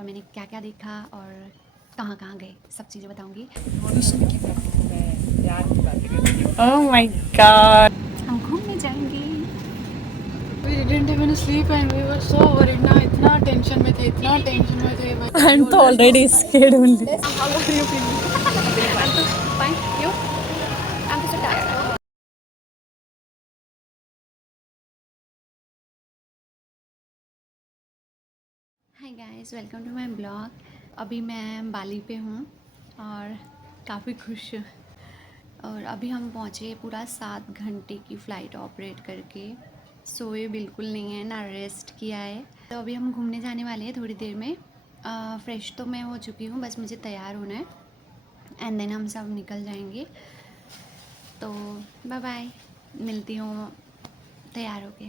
और मैंने क्या क्या देखा और कहाँ कहाँ गए, सब चीज़ें बताऊँगी। Oh my god. हम घूमने जाएंगे। We didn't even sleep and we were so worried ना, इतना टेंशन में थे, इतना टेंशन में थे। I'm already scared only. How are you feeling? I'm so fine. You? I'm so tired. Hi guys, welcome to my blog. अभी मैं बाली पे हूँ और काफ़ी खुश हूँ। और अभी हम पहुँचे पूरा 7 घंटे की फ़्लाइट ऑपरेट करके। सोए बिल्कुल नहीं है, ना रेस्ट किया है। तो अभी हम घूमने जाने वाले हैं थोड़ी देर में। फ़्रेश तो मैं हो चुकी हूँ, बस मुझे तैयार होना है एंड देन हम सब निकल जाएंगे। तो बाय बाय, मिलती हूँ तैयार होके।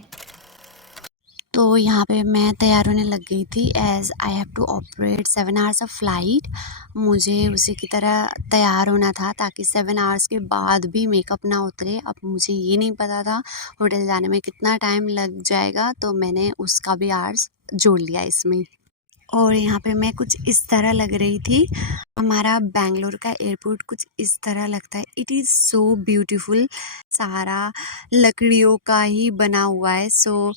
तो यहाँ पे मैं तैयार होने लग गई थी as I have to operate 7 hours of flight. मुझे उसी की तरह तैयार होना था ताकि 7 आवर्स के बाद भी मेकअप ना उतरे। अब मुझे ये नहीं पता था होटल जाने में कितना टाइम लग जाएगा, तो मैंने उसका भी आवर्स जोड़ लिया इसमें। और यहाँ पे मैं कुछ इस तरह लग रही थी। हमारा बेंगलोर का एयरपोर्ट कुछ इस तरह लगता है। इट इज़ सो ब्यूटीफुल, सारा लकड़ियों का ही बना हुआ है। So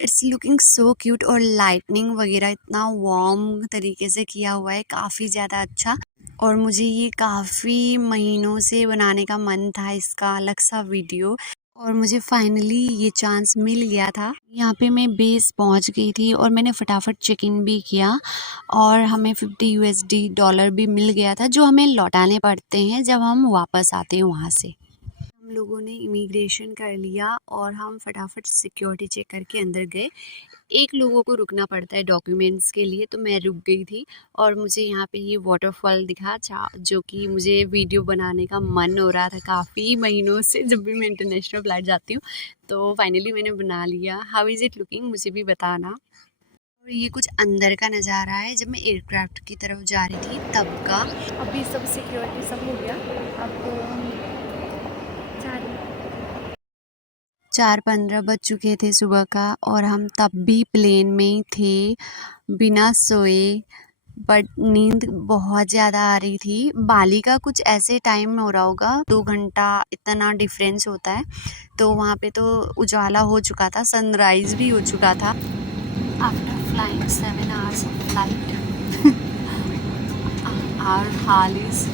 it's looking so cute और लाइटनिंग वगैरह इतना वार्म तरीके से किया हुआ है, काफ़ी ज़्यादा अच्छा। और मुझे ये काफ़ी महीनों से बनाने का मन था, इसका अलग सा वीडियो, और मुझे फाइनली ये चांस मिल गया था। यहाँ पे मैं बेस पहुँच गई थी और मैंने फटाफट चेक इन भी किया और हमें $50 डॉलर भी मिल गया था, जो हमें लौटाने पड़ते हैं जब हम वापस आते हैं वहाँ से। हम लोगों ने इमिग्रेशन कर लिया और हम फटाफट सिक्योरिटी चेक करके अंदर गए। एक लोगों को रुकना पड़ता है डॉक्यूमेंट्स के लिए, तो मैं रुक गई थी और मुझे यहाँ पे ये वाटरफॉल दिखा जो कि मुझे वीडियो बनाने का मन हो रहा था काफ़ी महीनों से। जब भी मैं इंटरनेशनल फ्लाइट जाती हूँ तो फाइनली मैंने बना लिया। हाउ इज़ इट लुकिंग, मुझे भी बताना। और ये कुछ अंदर का नज़ारा है जब मैं एयरक्राफ्ट की तरफ जा रही थी तब का। अभी सब सिक्योरिटी सब हो गया। अब 4:15 बज चुके थे सुबह का और हम तब भी प्लेन में ही थे बिना सोए। बट नींद बहुत ज़्यादा आ रही थी। बाली का कुछ ऐसे टाइम हो रहा होगा, 2 घंटा इतना डिफरेंस होता है। तो वहाँ पे तो उजाला हो चुका था, सनराइज़ भी हो चुका था। After flying 7 hours of flight our हाल इज,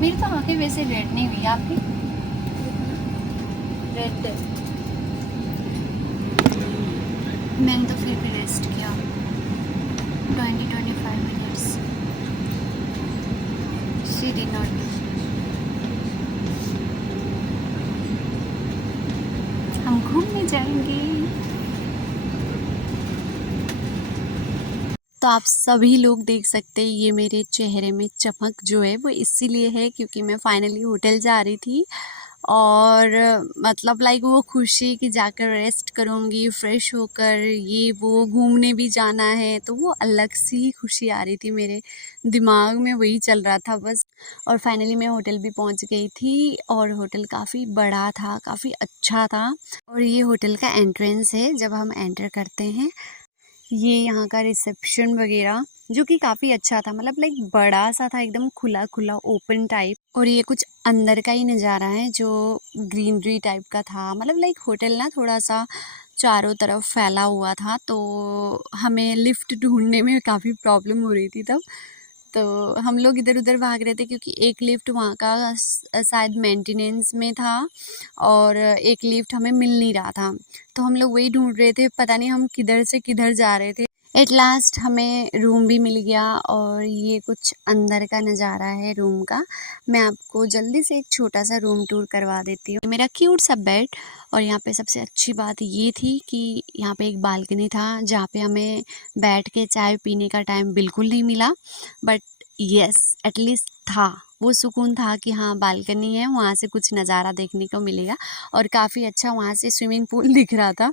मेरी तो आँखें वैसे रेड नहीं हुई, आपकी रेड है। मैंने तो फिर भी रेस्ट किया 20-25 मिनट्स। She did not. हम घूमने जाएंगे। तो आप सभी लोग देख सकते हैं ये मेरे चेहरे में चमक जो है वो इसीलिए है क्योंकि मैं फाइनली होटल जा रही थी और मतलब लाइक वो खुशी कि जाकर रेस्ट करूँगी, फ्रेश होकर ये वो घूमने भी जाना है, तो वो अलग सी ही खुशी आ रही थी मेरे दिमाग में, वही चल रहा था बस। और फाइनली मैं होटल भी पहुंच गई थी और होटल काफ़ी बड़ा था, काफ़ी अच्छा था। और ये होटल का एंट्रेंस है जब हम एंटर करते हैं। ये यहाँ का रिसेप्शन वगैरह जो कि काफ़ी अच्छा था, मतलब लाइक बड़ा सा था, एकदम खुला खुला ओपन टाइप। और ये कुछ अंदर का ही नज़ारा है जो ग्रीनरी टाइप का था, मतलब लाइक होटल ना थोड़ा सा चारों तरफ फैला हुआ था, तो हमें लिफ्ट ढूंढने में काफ़ी प्रॉब्लम हो रही थी तब। तो हम लोग इधर उधर भाग रहे थे क्योंकि एक लिफ्ट वहाँ का शायद मेंटेनेंस में था और एक लिफ्ट हमें मिल नहीं रहा था, तो हम लोग वही ढूंढ रहे थे, पता नहीं हम किधर से किधर जा रहे थे। एट लास्ट हमें रूम भी मिल गया और ये कुछ अंदर का नज़ारा है रूम का। मैं आपको जल्दी से एक छोटा सा रूम टूर करवा देती हूँ। मेरा क्यूट सा बेड, और यहाँ पे सबसे अच्छी बात ये थी कि यहाँ पे एक बालकनी था जहाँ पे हमें बैठ के चाय पीने का टाइम बिल्कुल नहीं मिला, बट यस एटलीस्ट था, वो सुकून था कि हाँ बालकनी है, वहाँ से कुछ नज़ारा देखने को मिलेगा। और काफ़ी अच्छा वहाँ से स्विमिंग पूल दिख रहा था।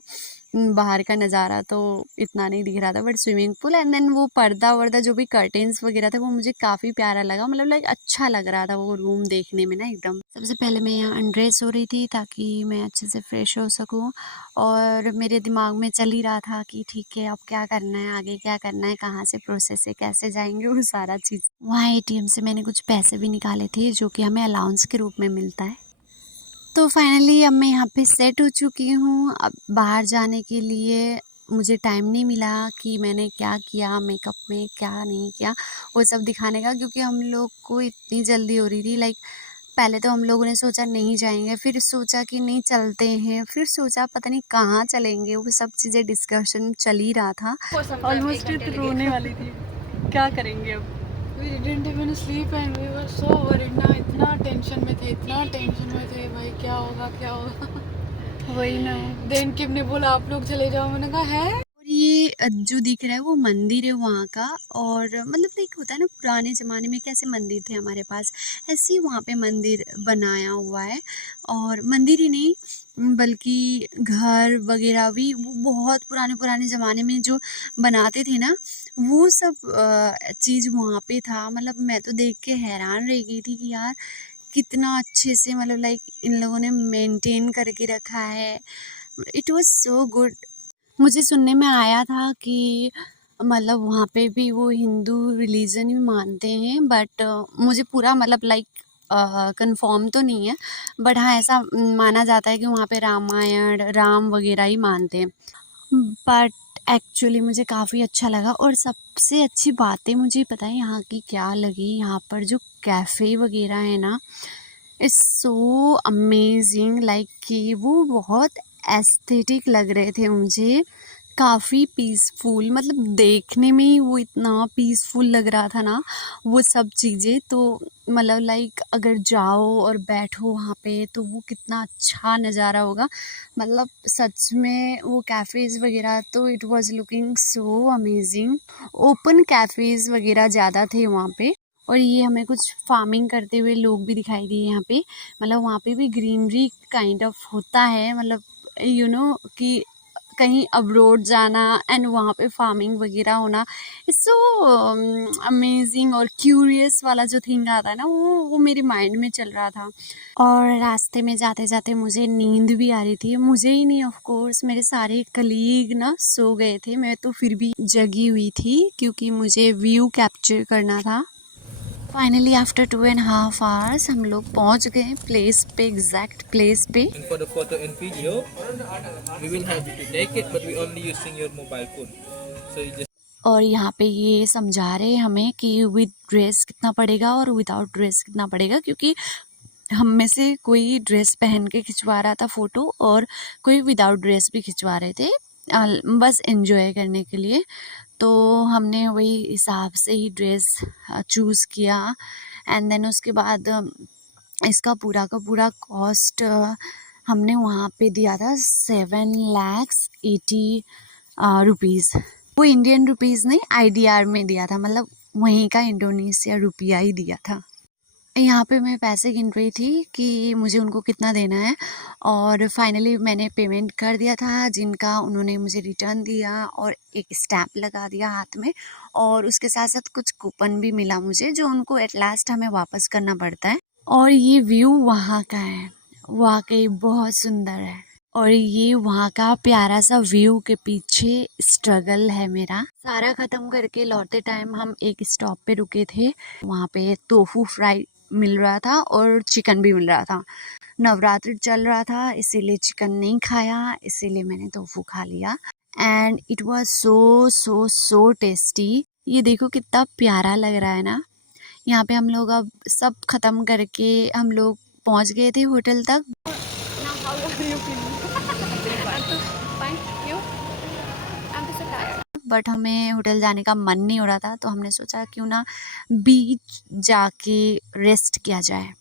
बाहर का नज़ारा तो इतना नहीं दिख रहा था, but swimming pool and then वो पर्दा वर्दा जो भी कर्टेन्स वगैरह था वो मुझे काफ़ी प्यारा लगा, मतलब लाइक अच्छा लग रहा था वो रूम देखने में ना एकदम। सबसे पहले मैं यहाँ अनड्रेस हो रही थी ताकि मैं अच्छे से फ्रेश हो सकूँ, और मेरे दिमाग में चल ही रहा था कि ठीक है अब क्या करना है, आगे क्या करना है, कहाँ से प्रोसेस है, कैसे जाएंगे, वो सारा चीज़। वहाँ एटीएम से मैंने कुछ पैसे भी निकाले थे जो कि हमें अलाउंस के रूप में मिलता है। तो फाइनली अब मैं यहाँ पे सेट हो चुकी हूँ। अब बाहर जाने के लिए मुझे टाइम नहीं मिला कि मैंने क्या किया, मेकअप में क्या नहीं किया, वो सब दिखाने का, क्योंकि हम लोग को इतनी जल्दी हो रही थी। लाइक पहले तो हम लोगों ने सोचा नहीं जाएंगे, फिर सोचा कि नहीं चलते हैं, फिर सोचा पता नहीं कहाँ चलेंगे, वो सब चीज़ें डिस्कशन चल ही रहा था। ऑलमोस्ट रोने वाली थी, क्या करेंगे अब। We didn't even sleep and we were so worried ना, इतना टेंशन में थे, इतना टेंशन में थे भाई, क्या होगा क्या होगा। वही ना। देन किम ने बोला आप लोग चले जाओ, मैंने कहा है। और ये जो दिख रहा है वो मंदिर है वहाँ का, और मतलब एक होता है ना पुराने ज़माने में कैसे मंदिर थे हमारे पास, ऐसे ही वहाँ पे मंदिर बनाया हुआ है। और मंदिर ही नहीं बल्कि घर वगैरह भी वो बहुत पुराने पुराने ज़माने में जो बनाते थे ना, वो सब चीज़ वहाँ पे था। मतलब मैं तो देख के हैरान रह गई थी कि यार कितना अच्छे से, मतलब लाइक इन लोगों ने मेंटेन करके रखा है। It was so good. मुझे सुनने में आया था कि मतलब वहाँ पे भी वो हिंदू रिलीजन ही मानते हैं, बट मुझे पूरा मतलब लाइक कंफर्म तो नहीं है, बट हाँ ऐसा माना जाता है कि वहाँ पे रामायण राम वगैरह ही मानते हैं। बट एक्चुअली मुझे काफ़ी अच्छा लगा, और सबसे अच्छी बातें मुझे पता है यहाँ की क्या लगी। यहाँ पर जो कैफ़े वगैरह है ना, इट्स सो अमेजिंग, लाइक कि वो बहुत एस्थेटिक लग रहे थे मुझे, काफ़ी पीसफुल, मतलब देखने में ही वो इतना पीसफुल लग रहा था ना वो सब चीज़ें। तो मतलब लाइक अगर जाओ और बैठो वहाँ पे तो वो कितना अच्छा नज़ारा होगा। मतलब सच में वो कैफ़ेज़ वगैरह तो it was looking so amazing. Open cafes वगैरह ज़्यादा थे वहाँ पे, और ये हमें कुछ फार्मिंग करते हुए लोग भी दिखाई दिए यहाँ पे। मतलब वहाँ पे भी ग्रीनरी काइंड ऑफ होता है, मतलब कि कहीं अब्रोड जाना एंड वहाँ पे फार्मिंग वगैरह होना, इट्स सो अमेजिंग। और क्यूरियस वाला जो थिंग आता है ना, वो मेरे माइंड में चल रहा था। और रास्ते में जाते जाते मुझे नींद भी आ रही थी, मुझे ही नहीं ऑफ कोर्स, मेरे सारे कलीग ना सो गए थे, मैं तो फिर भी जगी हुई थी क्योंकि मुझे व्यू कैप्चर करना था। फाइनली आफ्टर 2.5 आवर्स हम लोग पहुंच गए प्लेस पे, एग्जैक्ट प्लेस पे। For the photo and video, we will help you to take it, but we only using your mobile phone. So you just और यहाँ पे ये समझा रहे हमें कि विद ड्रेस कितना पड़ेगा और विदाउट ड्रेस कितना पड़ेगा, क्योंकि हम में से कोई ड्रेस पहन के खिंचवा रहा था फ़ोटो और कोई विदाउट ड्रेस भी खिंचवा रहे थे, बस एंजॉय करने के लिए। तो हमने वही हिसाब से ही ड्रेस चूज़ किया, एंड देन उसके बाद इसका पूरा का पूरा कॉस्ट हमने वहाँ पे दिया था 7,80,000 रुपीज़। वो इंडियन रुपीज़ नहीं, IDR में दिया था, मतलब वहीं का इंडोनेशिया रुपया ही दिया था। यहाँ पे मैं पैसे गिन रही थी कि मुझे उनको कितना देना है, और फाइनली मैंने पेमेंट कर दिया था जिनका, उन्होंने मुझे रिटर्न दिया और एक स्टैम्प लगा दिया हाथ में, और उसके साथ साथ कुछ कूपन भी मिला मुझे जो उनको एट लास्ट हमें वापस करना पड़ता है। और ये व्यू वहाँ का है, वाकई बहुत सुंदर है। और ये वहाँ का प्यारा सा व्यू के पीछे स्ट्रगल है मेरा। सारा ख़त्म करके लौटते टाइम हम एक स्टॉप पे रुके थे, वहाँ पे टोफू फ्राई मिल रहा था और चिकन भी मिल रहा था। नवरात्रि चल रहा था इसीलिए चिकन नहीं खाया, इसीलिए मैंने टोफू खा लिया, and it was so so so tasty. ये देखो कितना प्यारा लग रहा है ना। यहाँ पे हम लोग अब सब ख़त्म करके हम लोग पहुँच गए थे होटल तक। बट हमें होटल जाने का मन नहीं हो रहा था, तो हमने सोचा क्यों ना बीच जाके रेस्ट किया जाए।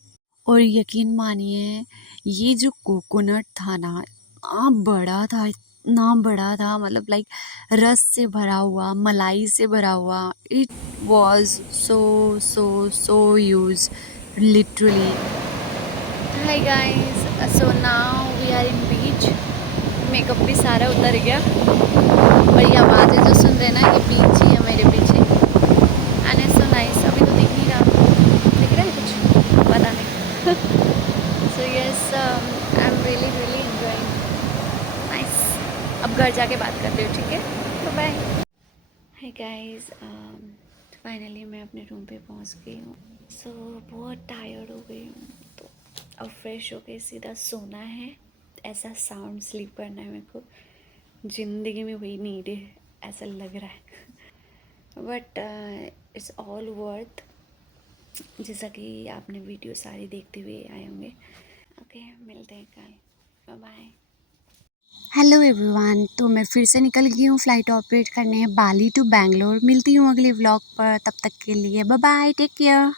और यकीन मानिए ये जो कोकोनट था ना, इतना बड़ा था, इतना बड़ा था, मतलब लाइक रस से भरा हुआ, मलाई से भरा हुआ। It was so so so huge, literally. Hi guys, so now we are in beach. Makeup भी सारा उतर गया और ये आवाज़ें जो सुन रहे हैं ना, ये बीच ही है मेरे पीछे। And it's so nice. अभी तो दिख नहीं रहा, दिख रहा है कुछ पता नहीं। So yes, I am really enjoying. Nice. अब घर जाके बात करते हो, ठीक है? बाय। हाय गाइस, फाइनली मैं अपने रूम पे पहुंच गई हूँ। सो बहुत टायर्ड हो गई हूँ, तो अब फ्रेश होके सीधा सोना है। ऐसा साउंड स्लीप करना है मेरे को, ज़िंदगी में वही नीड है ऐसा लग रहा है। बट इट्स ऑल वर्थ, जैसा कि आपने वीडियो सारी देखते हुए आए होंगे। ओके, मिलते हैं कल। Bye bye. हेलो एवरीवन, तो मैं फिर से निकल गई हूँ फ़्लाइट ऑपरेट करने बाली टू बैंगलोर। मिलती हूँ अगले व्लॉग पर, तब तक के लिए बाय बाय, टेक केयर।